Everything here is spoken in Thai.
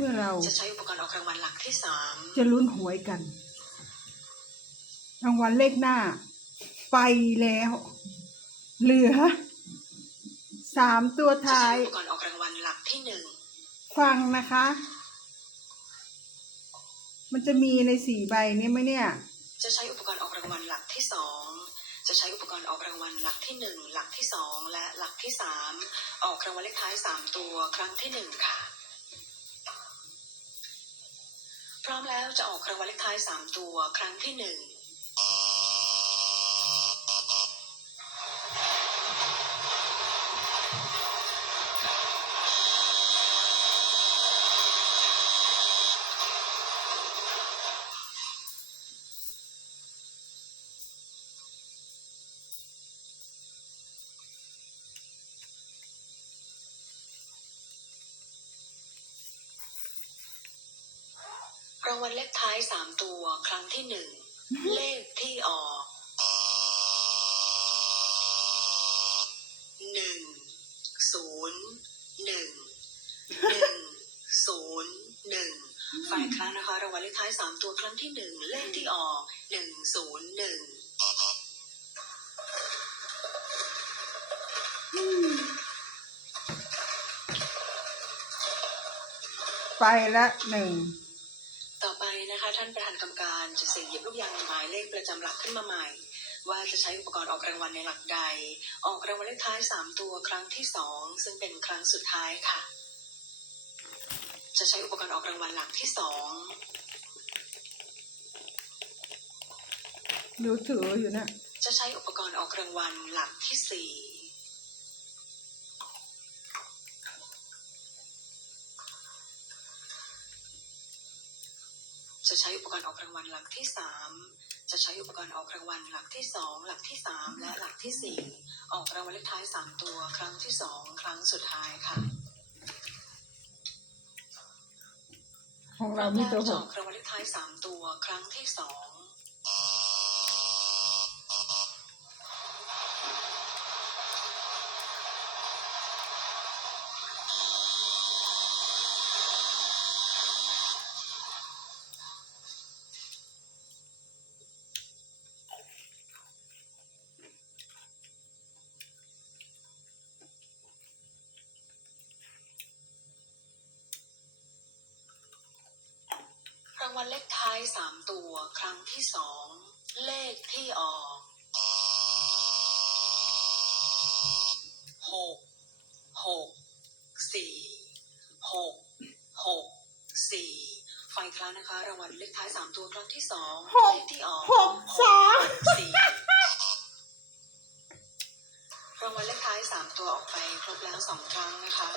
มื่อเราจะใช้อุปกรณ์ออกรางวัลหลักที่สามจะลุ้นหวยกัน รางวัลเลขหน้า ไปแล้ว เหลือสามตัวจะท้าใช้ยอุปกรณ์ออกรางวัลหลักที่หนึ่งฟังนะคะ มันจะมีในสี่ใบนี้ไหมเนี่ย จะใช้อุปกรณ์ออกรางวัลหลักที่สองจะใช้อุปกรณ์ออกรางวัลหลักที่หนึ่งหลักที่สองและหลักที่สามออกรางวัลเลขท้ายสามตัวครั้งที่หนึ่งค่ะ พร้อมแล้วจะออกรางวัลเลขท้ายสามตัวครั้งที่หนึ่งางวัลเลขท้ายสามตัวครั้งที่หนึ่งเลขที่ออกหนึ่งศูนย์หนึ่งหนึ่งศูนย์หนึ่งฝ่ายครั้งนะคะรางวัลเลขท้ายสามตัวครั้งที่หนึ่งเลขที่ออกหนึ่งศูนย์หนึ่งไปละหนึ่งต่อ ไปนะคะ ท่านประธานกรรมการจะเสี่ยงหยิบลูกยางหมายเลขประจำหลักขึ้นมาใหม่ ว่าจะใช้อุปกรณ์ออกรางวัลในหลักใด ออกรางวัลเลขท้ายสามตัวครั้งที่สองซึ่งเป็นครั้งสุดท้ายค่ะ จะใช้อุปกรณ์ออกรางวัลหลักที่สองดูถืออยู่นะ จะใช้อุปกรณ์ออกรางวัลหลักที่สี่ จะใช้อุปกรณ์ออกรางวัลหลักที่ 3 จะใช้อุปกรณ์ออกรางวัลหลักที่ 2 หลักที่ 3 และหลักที่ 4 ออกรางวัลเลขท้าย 3 ตัว ครั้งที่ 2 ครั้งสุดท้ายค่ะของเรามีตัวหกรางวัลเลขท้าย 3 ตัว ครั้งที่ 2 วัลเลขท้ายสามตัวครั้งที่สอง เลขที่ออกหกหกสี่หกหกสี่ไฟครั้งนะคะ รางวัลเลขท้ายสามตัวครั้งที่สองหกเลขที่ออกหกสองสี่รางวัลเลขท้ายสามตัวออกไปครบแล้วสองครั้งนะคะ